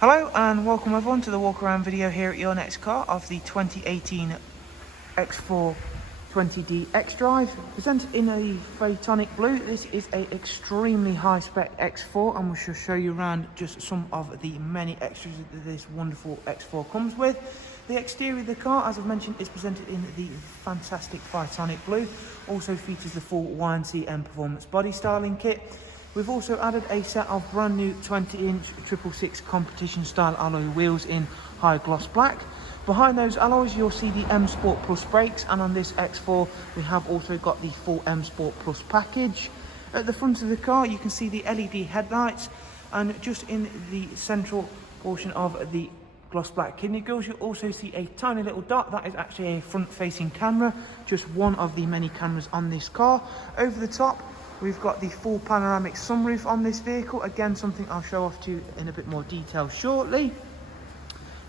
Hello and welcome everyone to the walk around video here at your next car of the 2018 X4 20D Xdrive, presented in a Photonic blue. This is a extremely high spec X4 and we shall show you around just some of the many extras that this wonderful X4 comes with. The exterior of the car, as I've mentioned, is presented in the fantastic Photonic blue. Also features the full YNC and performance body styling kit. We've also added a set of brand new 20-inch 666 competition style alloy wheels in high gloss black. Behind those alloys you'll see the M Sport Plus brakes, and on this X4 we have also got the full M Sport Plus package. At the front of the car you can see the LED headlights, and just in the central portion of the gloss black kidney grills you'll also see a tiny little dot. That is actually a front facing camera, just one of the many cameras on this car. Over the top we've got the full panoramic sunroof on this vehicle, again something I'll show off to you in a bit more detail shortly.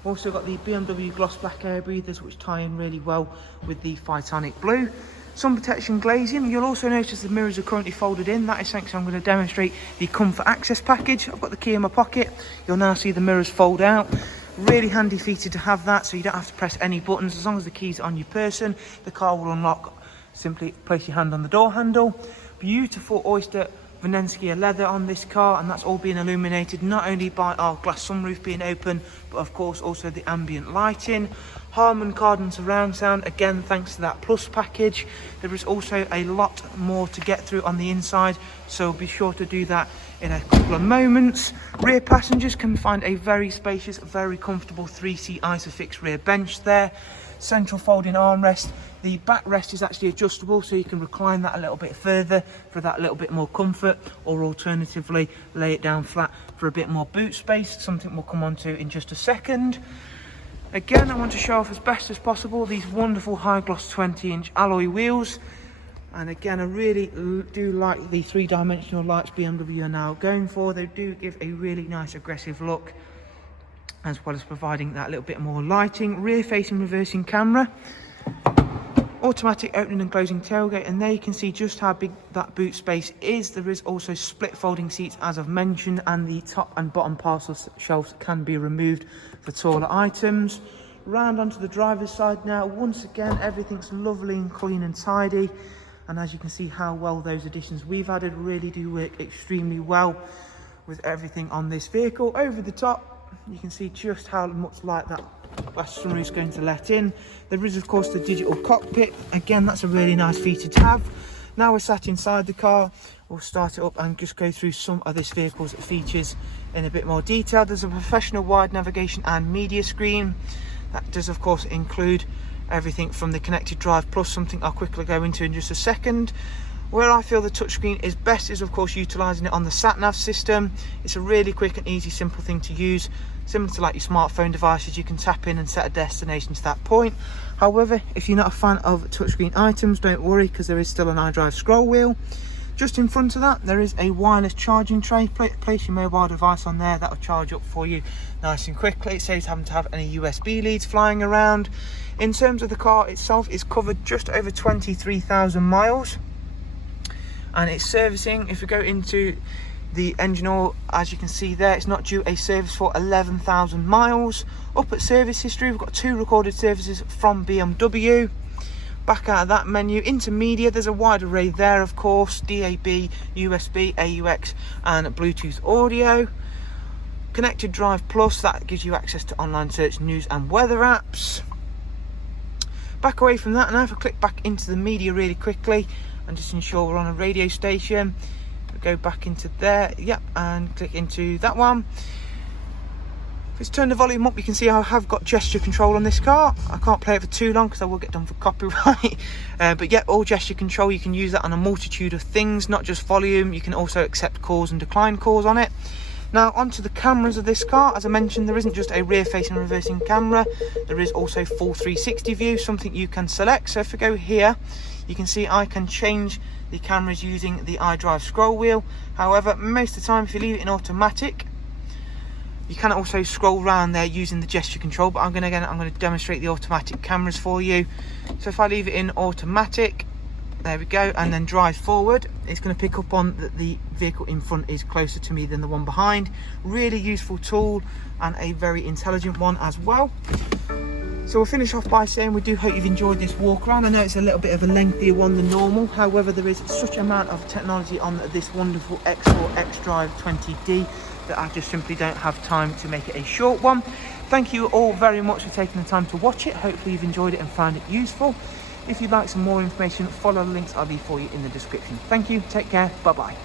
We've also got the BMW gloss black air breathers which tie in really well with the Photonic blue. Sun protection glazing. You'll also notice the mirrors are currently folded in. That is thanks, I'm going to demonstrate the comfort access package. I've got the key in my pocket. You'll now see the mirrors fold out. Really handy feature to have that, so you don't have to press any buttons. As long as the key's on your person, the car will unlock. Simply place your hand on the door handle. Beautiful oyster Venezia leather on this car, and that's all being illuminated not only by our glass sunroof being open, but of course also the ambient lighting. Harman Kardon surround sound, again thanks to that plus package. There is also a lot more to get through on the inside, so be sure to do that in a couple of moments. Rear passengers can find a very spacious, very comfortable 3-seat Isofix rear bench there. Central folding armrest. The backrest is actually adjustable, so you can recline that a little bit further for that little bit more comfort, or alternatively lay it down flat for a bit more boot space, something we'll come on to in just a second. Again, I want to show off as best as possible these wonderful high gloss 20-inch alloy wheels. And again, I really do like the three-dimensional lights BMW are now going for. They do give a really nice aggressive look, as well as providing that little bit more lighting. Rear facing reversing camera, automatic opening and closing tailgate, and there you can see just how big that boot space is. There is also split folding seats, as I've mentioned, and the top and bottom parcel shelves can be removed for taller items. Round onto the driver's side now. Once again, everything's lovely and clean and tidy, and as you can see how well those additions we've added really do work extremely well with everything on this vehicle. Over the top you can see just how much light that glass sunroof is going to let in. There is of course the digital cockpit. Again, that's a really nice feature to have. Now we're sat inside the car, we'll start it up and just go through some of this vehicle's features in a bit more detail. There's a professional wide navigation and media screen. That does of course include everything from the Connected Drive Plus, something I'll quickly go into in just a second. Where I feel the touchscreen is best is of course utilising it on the sat-nav system. It's a really quick and easy, simple thing to use. Similar to like your smartphone devices, you can tap in and set a destination to that point. However, if you're not a fan of touchscreen items, don't worry, because there is still an iDrive scroll wheel. Just in front of that, there is a wireless charging tray. Place your mobile device on there, that will charge up for you nice and quickly. It saves having to have any USB leads flying around. In terms of the car itself, it's covered just over 23,000 miles. And it's servicing, if we go into the engine oil, as you can see there, it's not due a service for 11,000 miles. Up at service history, we've got 2 recorded services from BMW. Back out of that menu, into media, there's a wide array there of course, DAB, USB, AUX and Bluetooth audio. Connected Drive Plus, that gives you access to online search, news and weather apps. Back away from that, now if I click back into the media really quickly and just ensure we're on a radio station, go back into there, yep, and click into that one. If it's turn the volume up, you can see I have got gesture control on this car. I can't play it for too long because I will get done for copyright. But yeah, all gesture control, you can use that on a multitude of things, not just volume. You can also accept calls and decline calls on it. Now onto the cameras of this car. As I mentioned, there isn't just a rear facing reversing camera, there is also full 360 view, something you can select. So if we go here, you can see I can change the cameras using the iDrive scroll wheel. However, most of the time if you leave it in automatic, you can also scroll around there using the gesture control, but I'm going to demonstrate the automatic cameras for you. So if I leave it in automatic, There we go, and then drive forward. It's going to pick up on that the vehicle in front is closer to me than the one behind. Really useful tool and a very intelligent one as well. So we'll finish off by saying we do hope you've enjoyed this walk around. I know it's a little bit of a lengthier one than normal, however there is such an amount of technology on this wonderful X4 Xdrive 20D that I just simply don't have time to make it a short one. Thank you all very much for taking the time to watch it. Hopefully you've enjoyed it and found it useful. If you'd like some more information, follow the links I'll leave for you in the description. Thank you, take care, bye bye.